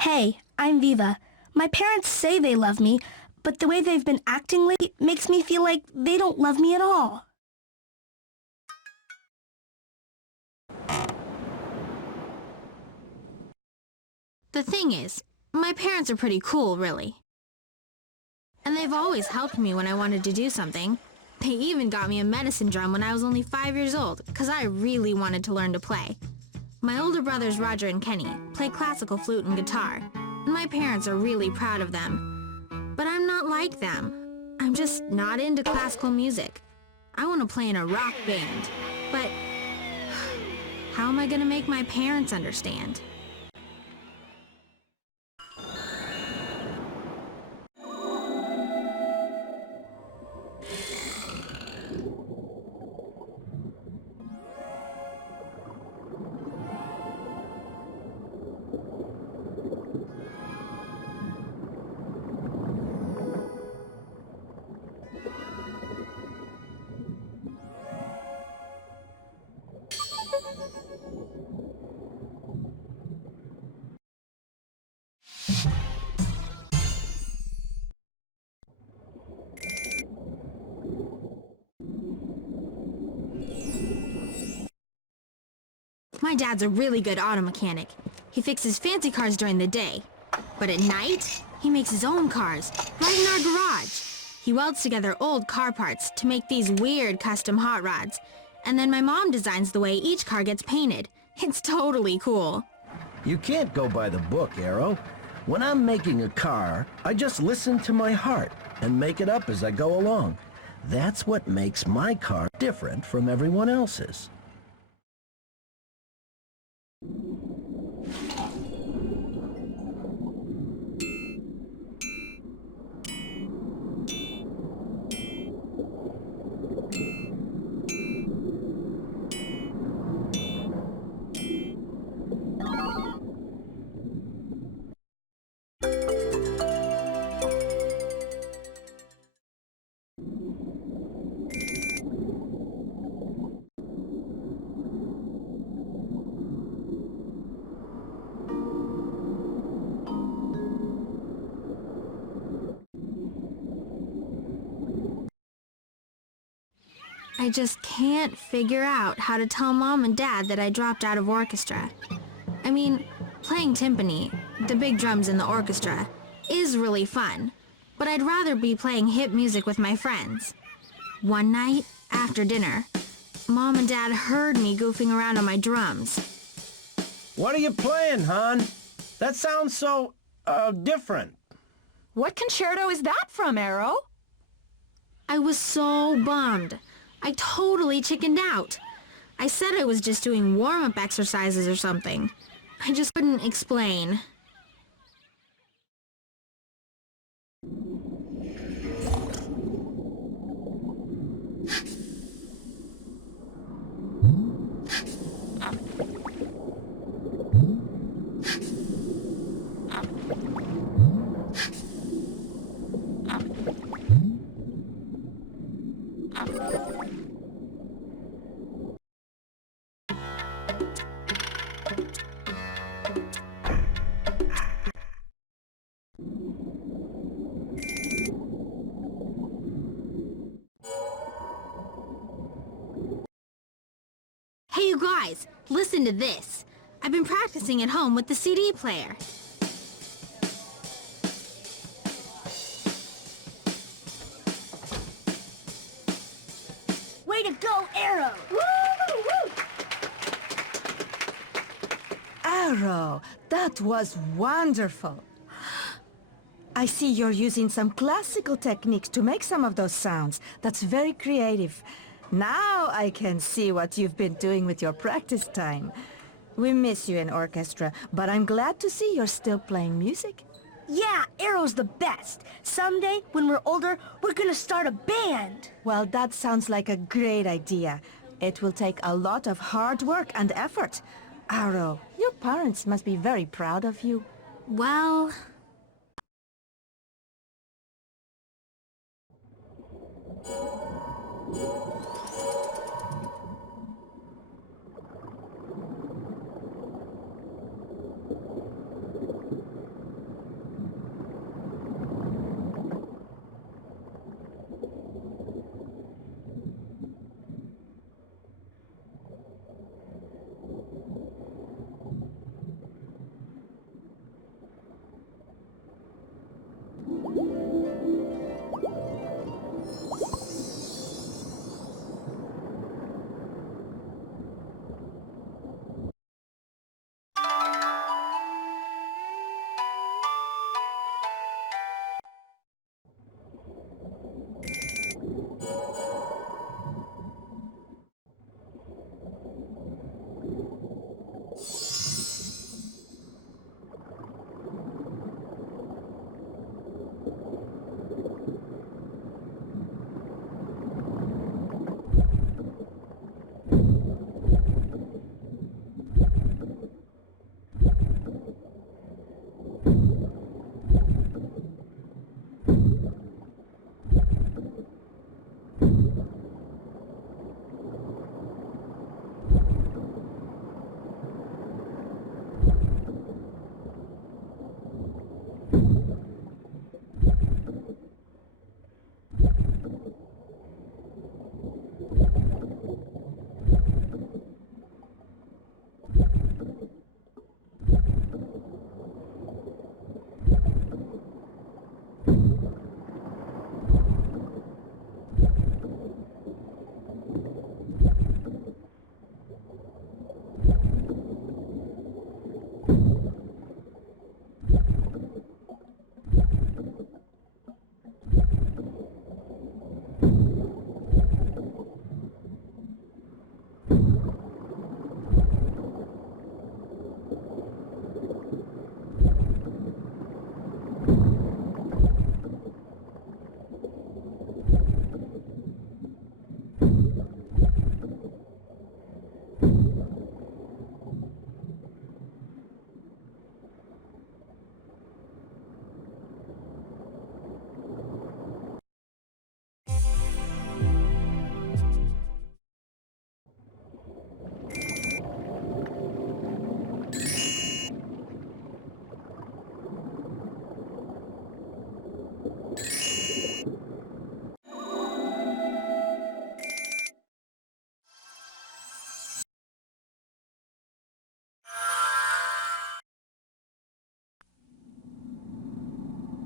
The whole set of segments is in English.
Hey, I'm Viva. My parents say they love me, but the way they've been acting lately makes me feel like they don't love me at all. The thing is, my parents are pretty cool, really. And they've always helped me when I wanted to do something. They even got me a medicine drum when I was only 5 years old, because I really wanted to learn to play. My older brothers Roger and Kenny play classical flute and guitar, and my parents are really proud of them. But I'm not like them. I'm just not into classical music. I want to play in a rock band, but how am I going to make my parents understand? My dad's a really good auto mechanic. He fixes fancy cars during the day. But at night, he makes his own cars, right in our garage. He welds together old car parts to make these weird custom hot rods. And then my mom designs the way each car gets painted. It's totally cool. You can't go by the book, Arrow. When I'm making a car, I just listen to my heart and make it up as I go along. That's what makes my car different from everyone else's. I just can't figure out how to tell Mom and Dad that I dropped out of orchestra. I mean, playing timpani, the big drums in the orchestra, is really fun, but I'd rather be playing hip music with my friends. One night, after dinner, Mom and Dad heard me goofing around on my drums. What are you playing, hon? That sounds so, different. What concerto is that from, Arrow? I was so bummed. I totally chickened out. I said I was just doing warm-up exercises or something. I just couldn't explain. Hey, you guys, listen to this. I've been practicing at home with the CD player. Way to go, Arrow! Woo! Arrow, that was wonderful. I see you're using some classical techniques to make some of those sounds. That's very creative. Now I can see what you've been doing with your practice time. We miss you in orchestra, but I'm glad to see you're still playing music. Yeah, Arrow's the best. Someday, when we're older, we're gonna start a band. Well, that sounds like a great idea. It will take a lot of hard work and effort. Arrow, your parents must be very proud of you. Well,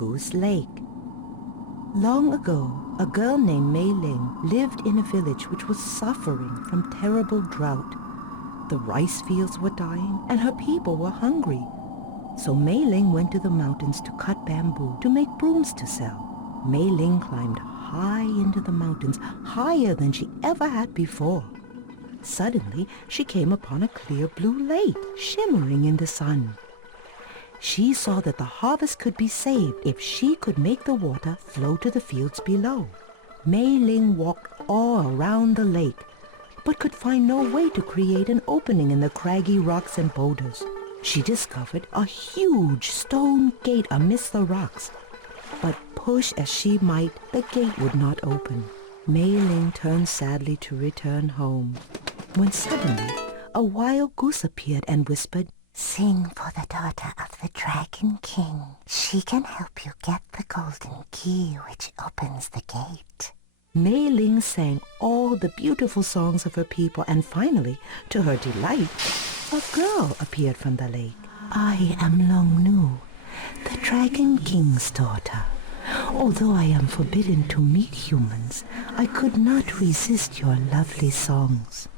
Goose Lake. Long ago, a girl named Mei Ling lived in a village which was suffering from terrible drought. The rice fields were dying and her people were hungry. So Mei Ling went to the mountains to cut bamboo to make brooms to sell. Mei Ling climbed high into the mountains, higher than she ever had before. Suddenly, she came upon a clear blue lake, shimmering in the sun. She saw that the harvest could be saved if she could make the water flow to the fields below. Mei Ling walked all around the lake, but could find no way to create an opening in the craggy rocks and boulders. She discovered a huge stone gate amidst the rocks, but push as she might, the gate would not open. Mei Ling turned sadly to return home, when suddenly a wild goose appeared and whispered, "Sing for the daughter of the Dragon King. She can help you get the golden key which opens the gate." Mei Ling sang all the beautiful songs of her people, and finally, to her delight, a girl appeared from the lake. I am Long Nu, the Dragon King's daughter. Although I am forbidden to meet humans, I could not resist your lovely songs.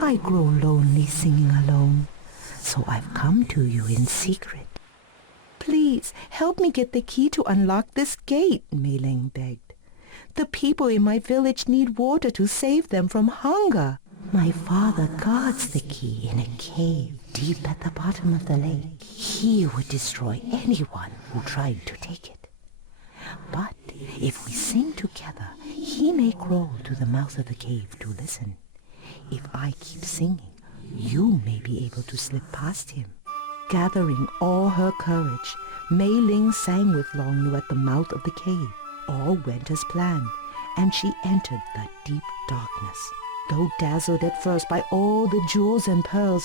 I grow lonely singing alone, so I've come to you in secret. "Please help me get the key to unlock this gate," Mei Ling begged. "The people in my village need water to save them from hunger." My father guards the key in a cave deep at the bottom of the lake. He would destroy anyone who tried to take it. But if we sing together, he may crawl to the mouth of the cave to listen. If I keep singing, you may be able to slip past him. Gathering all her courage, Mei Ling sang with Long Nu at the mouth of the cave. All went as planned, and she entered the deep darkness. Though dazzled at first by all the jewels and pearls,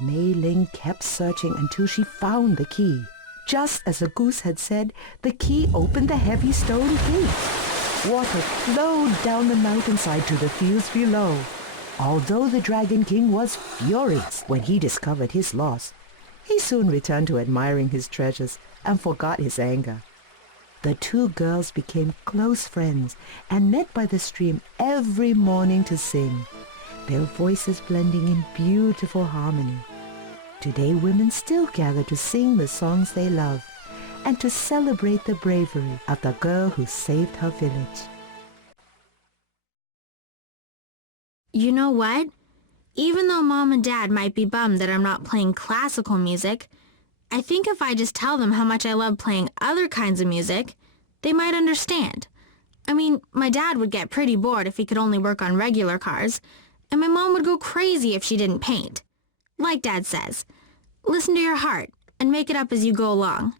Mei Ling kept searching until she found the key. Just as the goose had said, the key opened the heavy stone gate. Water flowed down the mountainside to the fields below. Although the Dragon King was furious when he discovered his loss, he soon returned to admiring his treasures and forgot his anger. The two girls became close friends and met by the stream every morning to sing, their voices blending in beautiful harmony. Today, women still gather to sing the songs they love and to celebrate the bravery of the girl who saved her village. You know what? Even though Mom and Dad might be bummed that I'm not playing classical music, I think if I just tell them how much I love playing other kinds of music, they might understand. I mean, my dad would get pretty bored if he could only work on regular cars, and my mom would go crazy if she didn't paint. Like Dad says, listen to your heart and make it up as you go along.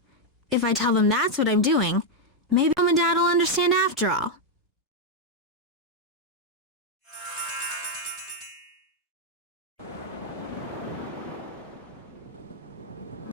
If I tell them that's what I'm doing, maybe Mom and Dad will understand after all.